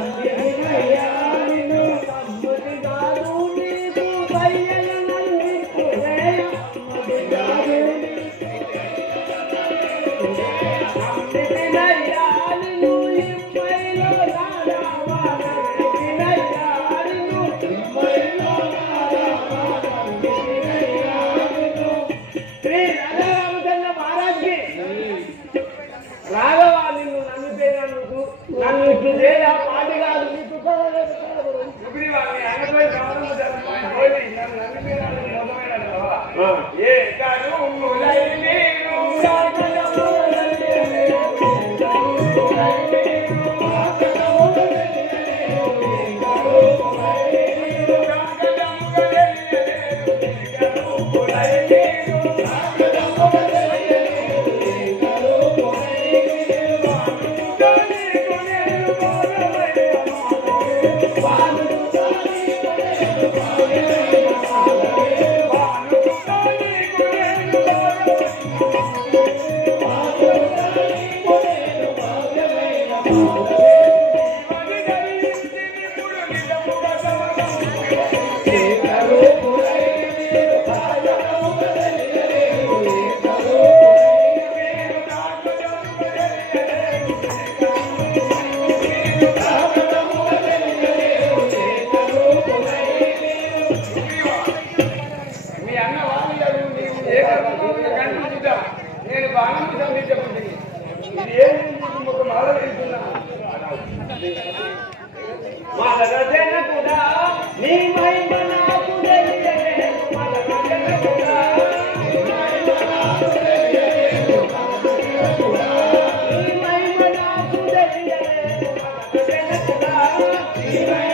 శ్రీ నీ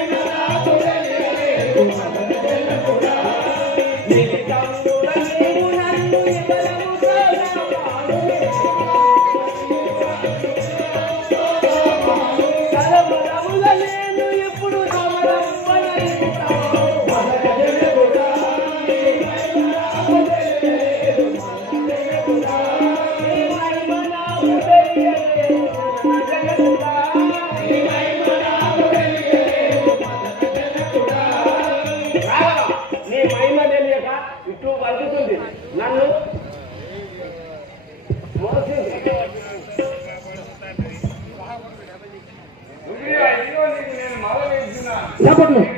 சாப்பிடணும்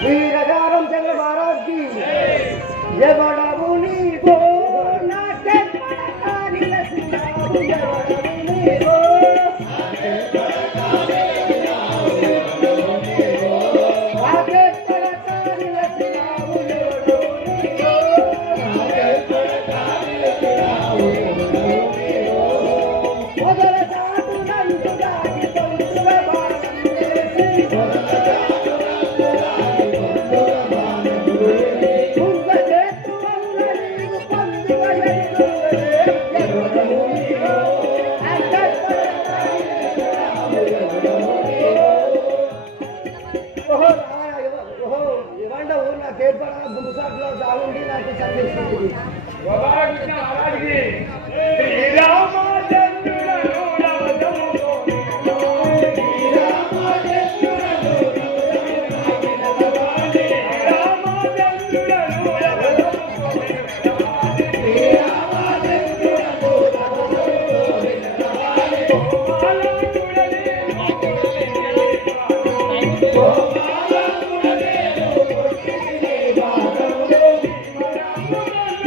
श्री राजा रामचंद्र महाराज जी जय बाटा जाऊंगी ना तो चल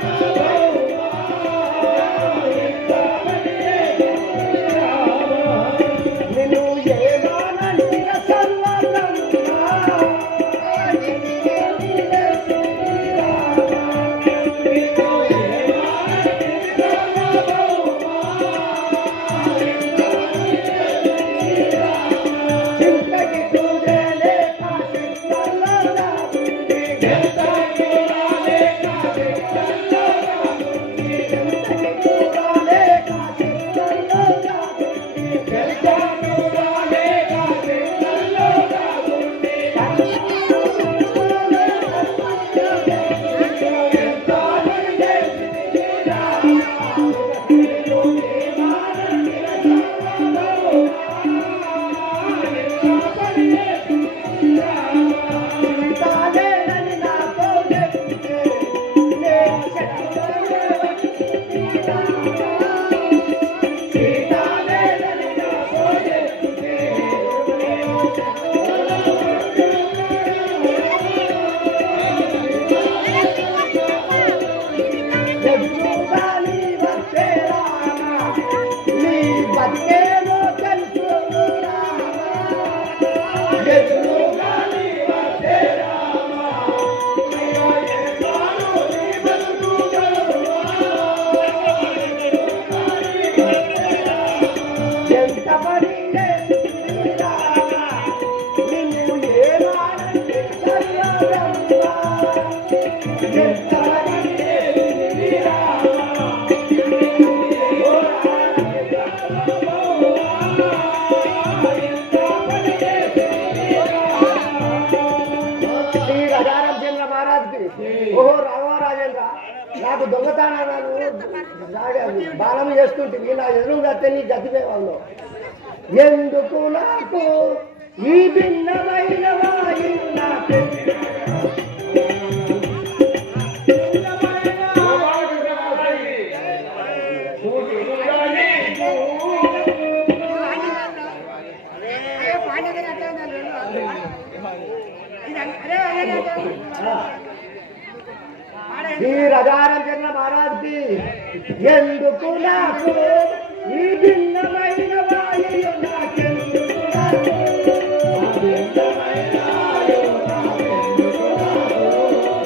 Thank you. బాలం చేస్తుంటే నా ఎదురుగా తెలియ గతిపే వాళ్ళు ఎందుకు నాకు ఈ భిన్నమైన వాయు నా ఎందుకు నాకు? ఈ భిన్నమైన వాయు నాకెందుకు నాకు?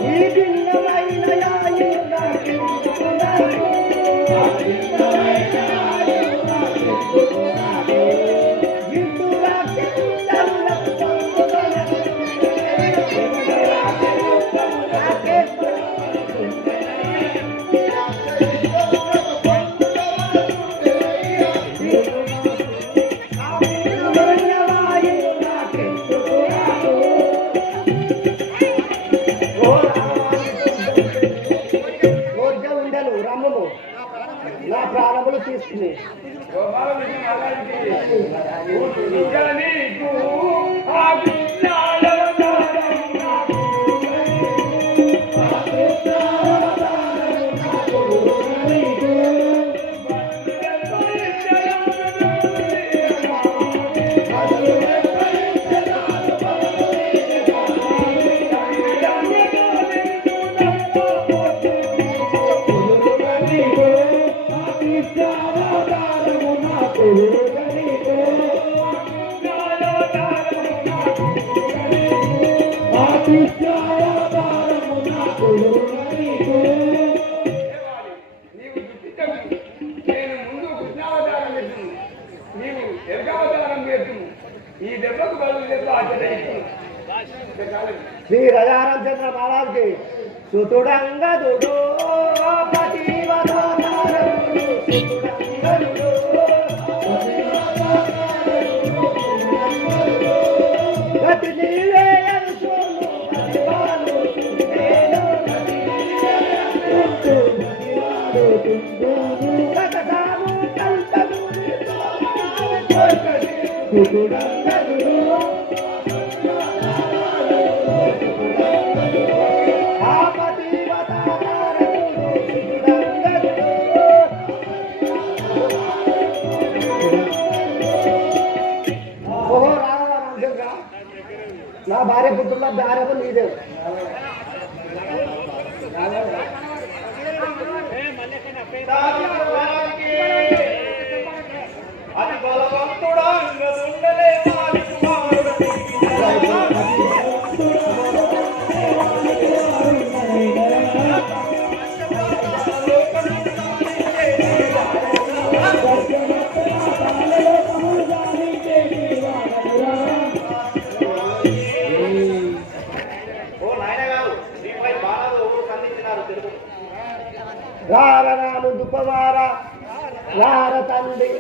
ఈ భిన్నమైన యాయు నాకెందుకు నీవు ఎరగావతారం ఈ దెబ్బకు బదులు దెబ్బ అతడ శ్రీ రజారామచంద్ర మహారాజ్కి సుతుడంగా దుడో ಬೇರೆ ಬಂದು ಇದೆ రార దుపవార. దుఃఖవార రార తండ్రి.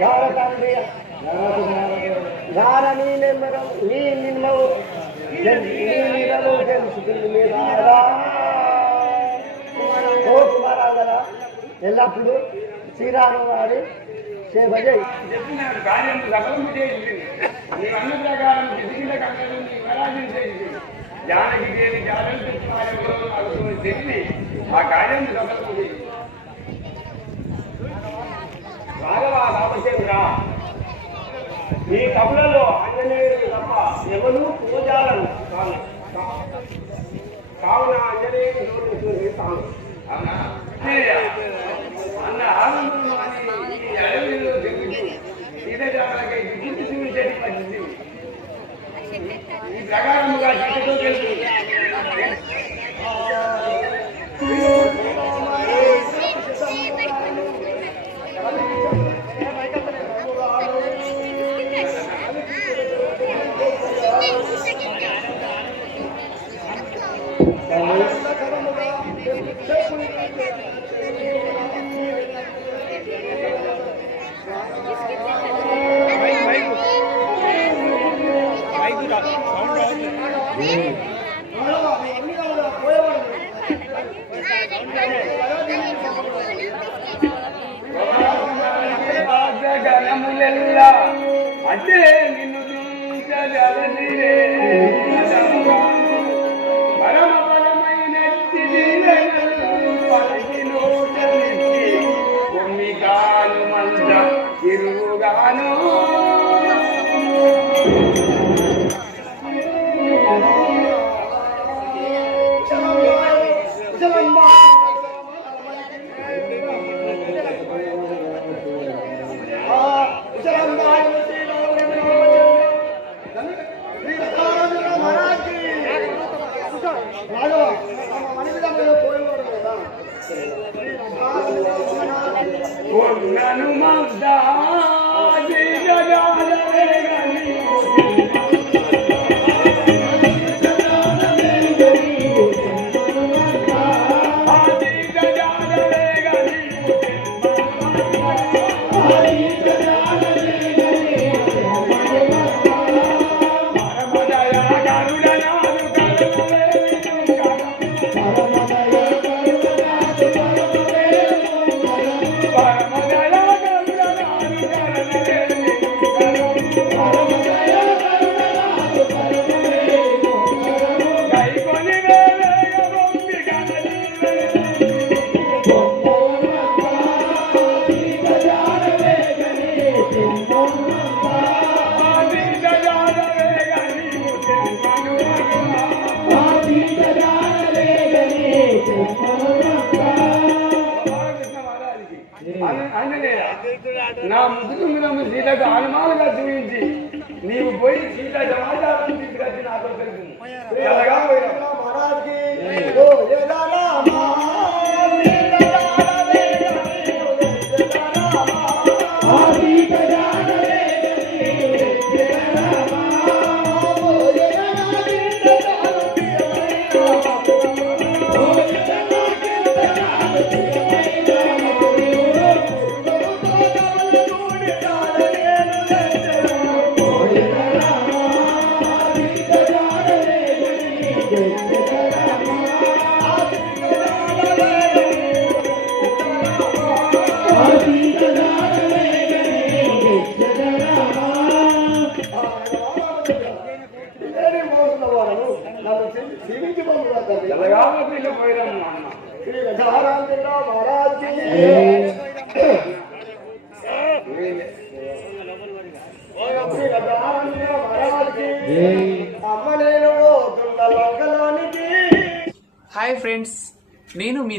రార తండ్రి. రార నీ నిమ్మరం నీ నిమ్మవు నీ నిరము మీ ఓ ఎల్లప్పుడూ శ్రీరామ వారి సేవ చేయి. కార్యం జానకి దేవి జాగ్రత్త ఆ కార్యం సఫలము చేసింది రాఘవ రామచంద్ర. ఈ కవులలో ఆంజనేయుడు తప్ప ఎవరు పూజాలను కాను కావున ఆంజనేయుడు తాను అన్న ఆనందం ఈ అడవిలో తిరుగుతూ సీతారాములకై దిగుతూ ఈ ప్రకారముగా తెలుసు నా ముదుగు మినము సీతకు అనుమానంగా చూపించి నీవు పోయి సీత సమాచారం తీసుకొచ్చి నాతో తెలుసు